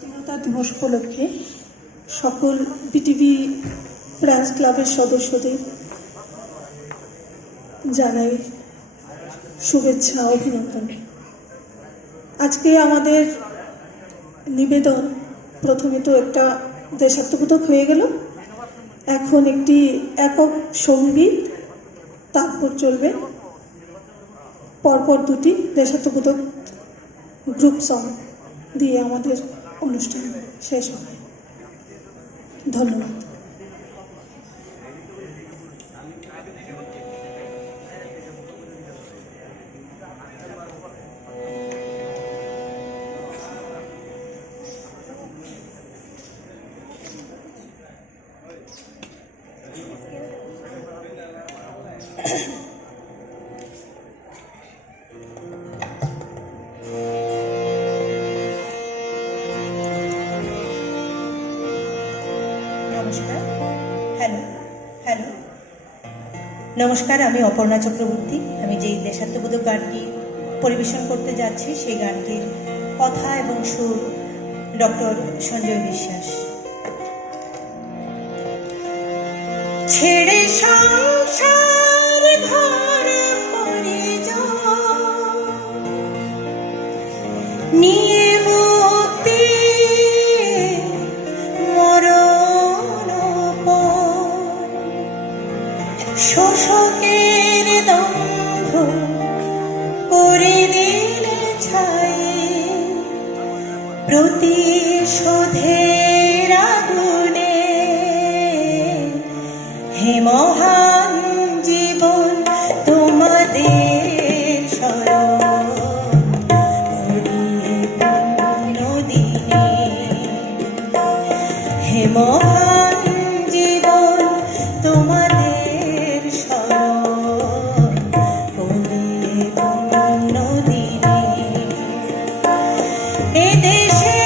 স্বাধীনতা দিবস উপলক্ষে সকল বিটিভি ফ্রেন্ডস ক্লাবের সদস্যদের জানাই শুভেচ্ছা অভিনন্দন। আজকে আমাদের নিবেদন প্রথমে তো একটা দেশাত্মবোধক হয়ে গেল, এখন একটি একক সঙ্গীত, তারপর চলবে পরপর দুটি দেশাত্মবোধক গ্রুপ সং দিয়ে আমাদের অনুষ্ঠান শেষ হবে। ধন্যবাদ। নমস্কার, আমি অপর্ণা চক্রবর্তী। আমি যেই দেশাত্মবোধক গানটি পরিবেশন করতে যাচ্ছি সেই গানটির কথা এবং সুর ডক্টর সঞ্জয় বিশ্বাস। ছেড়ে সংসার ঘর পরিজন নিয়ে মুক্তি শোষকের দম্ভ করে দিলে ছাই, প্রতিশোধের আগুনে হে মহান জীবন তোমাদের স্মরণ করি নদিনে। হে মহান জীবন তোমাদের স্মরণ করি নদিনে। এ দেশে